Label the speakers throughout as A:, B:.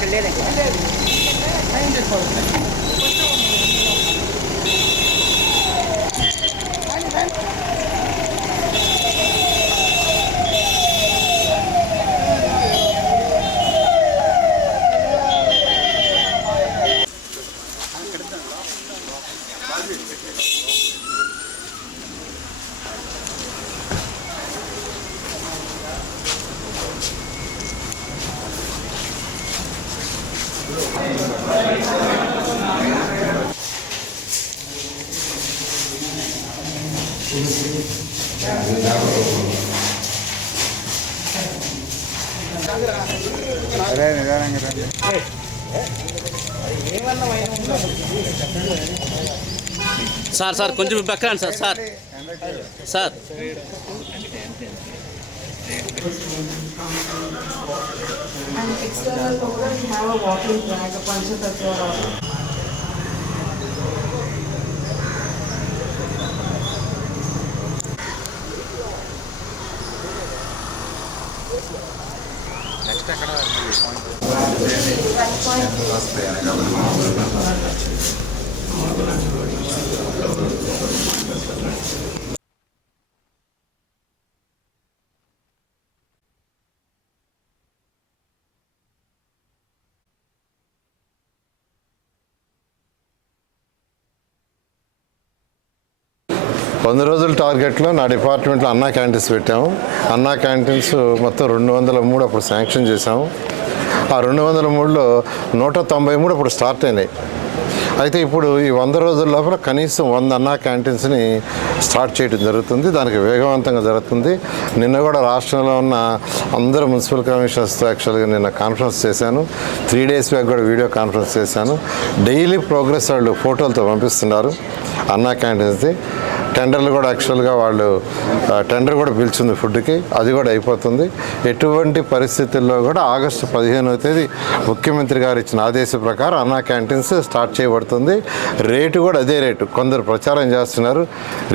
A: Sir sir కొంచెం పక్కన sir sir sir
B: కొంచెం పక్కరాండి సార్ సార్ సార్ నెక్స్ట్ ఎక్కడ
C: వంద రోజుల టార్గెట్లో నా డిపార్ట్మెంట్లో అన్నా క్యాంటీన్స్ పెట్టాము. అన్నా క్యాంటీన్స్ మొత్తం రెండు వందల మూడు అప్పుడు శాంక్షన్ చేశాము. ఆ రెండు వందల మూడులో నూట తొంభై మూడు అప్పుడు స్టార్ట్ అయినాయి. అయితే ఇప్పుడు ఈ వంద రోజుల లోపల కనీసం వంద అన్నా క్యాంటీన్స్ని స్టార్ట్ చేయడం జరుగుతుంది. దానికి వేగవంతంగా జరుగుతుంది. నిన్న కూడా రాష్ట్రంలో ఉన్న అందరు మున్సిపల్ కమిషనర్స్తో యాక్చువల్గా నిన్న కాన్ఫరెన్స్ చేశాను. త్రీ డేస్ బ్యాక్ కూడా వీడియో కాన్ఫరెన్స్ చేశాను. డైలీ ప్రోగ్రెస్ వాళ్ళు ఫోటోలతో పంపిస్తున్నారు అన్నా క్యాంటీన్స్ది. టెండర్లు కూడా యాక్చువల్గా వాళ్ళు టెండర్ కూడా పిలిచింది ఫుడ్కి. అది కూడా అయిపోతుంది. ఎటువంటి పరిస్థితుల్లో కూడా ఆగస్టు పదిహేనవ తేదీ ముఖ్యమంత్రి గారు ఇచ్చిన ఆదేశం ప్రకారం అన్నా క్యాంటీన్స్ స్టార్ట్ చేయబడుతుంది. రేటు కూడా అదే రేటు. కొందరు ప్రచారం చేస్తున్నారు.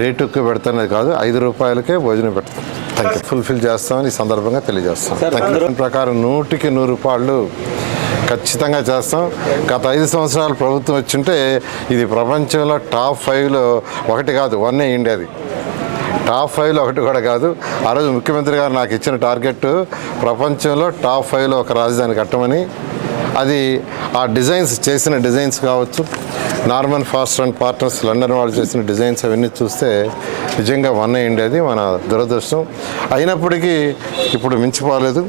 C: రేటుకి పెడుతున్నది కాదు ఐదు రూపాయలకే భోజనం పెడతాం థ్యాంక్ యూ ఫుల్ఫిల్ చేస్తామని ఈ సందర్భంగా తెలియజేస్తాం. ప్రకారం నూటికి నూరు రూపాయలు ఖచ్చితంగా చేస్తాం. గత ఐదు సంవత్సరాలు ప్రభుత్వం వచ్చింటే ఇది ప్రపంచంలో టాప్ ఫైవ్లో ఒకటి కాదు వన్ ఇండియాది. టాప్ ఫైవ్లో ఒకటి కూడా కాదు. ఆ రోజు ముఖ్యమంత్రి గారు నాకు ఇచ్చిన టార్గెట్ ప్రపంచంలో టాప్ ఫైవ్లో ఒక రాజధాని కట్టమని అది ఆ డిజైన్స్ చేసిన డిజైన్స్ కావచ్చు Norman Foster and partners London వాళ్ళు చేసిన డిజైన్స్ అవన్నీ చూస్తే నిజంగా వన్ ఇండియాది మన దురదృష్టం. అయినప్పటికీ ఇప్పుడు మించిపోలేదు.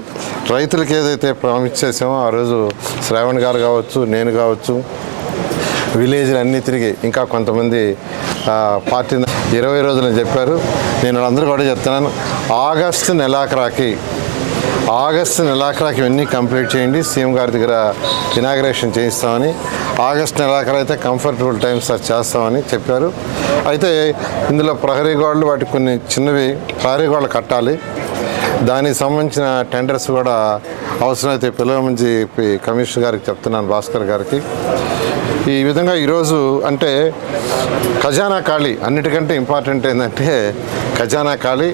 C: రైతులకు ఏదైతే ప్రామిస్ చేసామో ఆ రోజు శ్రావణ్ గారు కావచ్చు నేను కావచ్చు విలేజ్ అన్నీ తిరిగి ఇంకా కొంతమంది పార్టీ ఇరవై రోజులని చెప్పారు. నేను అందరూ కూడా చెప్తున్నాను. ఆగస్టు నెలాఖరాకి ఆగస్టు నెలాఖరాకి ఇవన్నీ కంప్లీట్ చేయండి. సీఎం గారి దగ్గర ఇనాగ్రేషన్ చేయిస్తామని. ఆగస్టు నెలాఖరు అయితే కంఫర్టబుల్ టైమ్స్ సార్ చేస్తామని చెప్పారు. అయితే ఇందులో ప్రహరీ గోడలు వాటి కొన్ని చిన్నవి ప్రహరీ గోడలు కట్టాలి. దానికి సంబంధించిన టెండర్స్ కూడా అవసరమైతే పిలవమని చెప్పి కమిషనర్ గారికి చెప్తున్నాను భాస్కర్ గారికి. ఈ విధంగా ఈరోజు అంటే ఖజానా ఖాళీ. అన్నిటికంటే ఇంపార్టెంట్ ఏంటంటే ఖజానా ఖాళీ.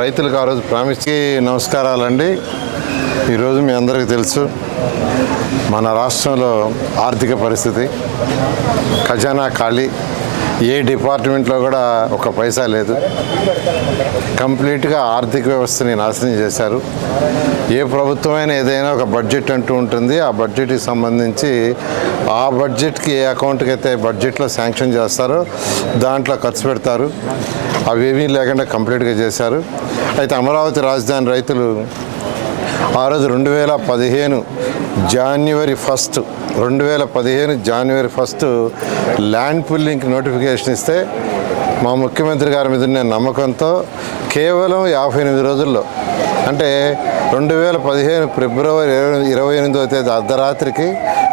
C: రైతులకు ఆ రోజు ప్రామిస్కి నమస్కారాలండి. ఈరోజు మీ అందరికీ తెలుసు మన రాష్ట్రంలో ఆర్థిక పరిస్థితి ఖజానా ఖాళీ. ఏ డిపార్ట్మెంట్లో కూడా ఒక పైసా లేదు. కంప్లీట్గా ఆర్థిక వ్యవస్థని నాశనం చేశారు. ఏ ప్రభుత్వమైన ఏదైనా ఒక బడ్జెట్ అంటూ ఉంటుంది. ఆ బడ్జెట్కి సంబంధించి ఆ బడ్జెట్కి ఏ అకౌంట్కి అయితే బడ్జెట్లో శాంక్షన్ చేస్తారో దాంట్లో ఖర్చు పెడతారు. అవేమీ లేకుండా కంప్లీట్గా చేశారు. అయితే అమరావతి రాజధాని రైతులు ఆ రోజు రెండు వేల పదిహేను జాన్యువరి ఫస్ట్ రెండు వేల పదిహేను జనవరి ఫస్ట్ ల్యాండ్ పుల్లింగ్ నోటిఫికేషన్ ఇస్తే మా ముఖ్యమంత్రి గారి మీద ఉన్న నమ్మకంతో కేవలం యాభై ఎనిమిది రోజుల్లో అంటే రెండు వేల పదిహేను ఫిబ్రవరి ఇరవై ఇరవై ఎనిమిదవ తేదీ అర్ధరాత్రికి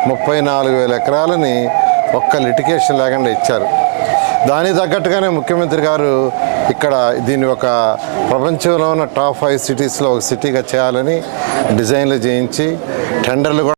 C: ముప్పై నాలుగు వేల ఎకరాలని ఒక్క లిటికేషన్ లేకుండా ఇచ్చారు. దానికి తగ్గట్టుగానే ముఖ్యమంత్రి గారు ఇక్కడ దీన్ని ఒక ప్రపంచంలో ఉన్న టాప్ ఫైవ్ సిటీస్లో ఒక సిటీగా చేయాలని డిజైన్లు చేయించి టెండర్లు కూడా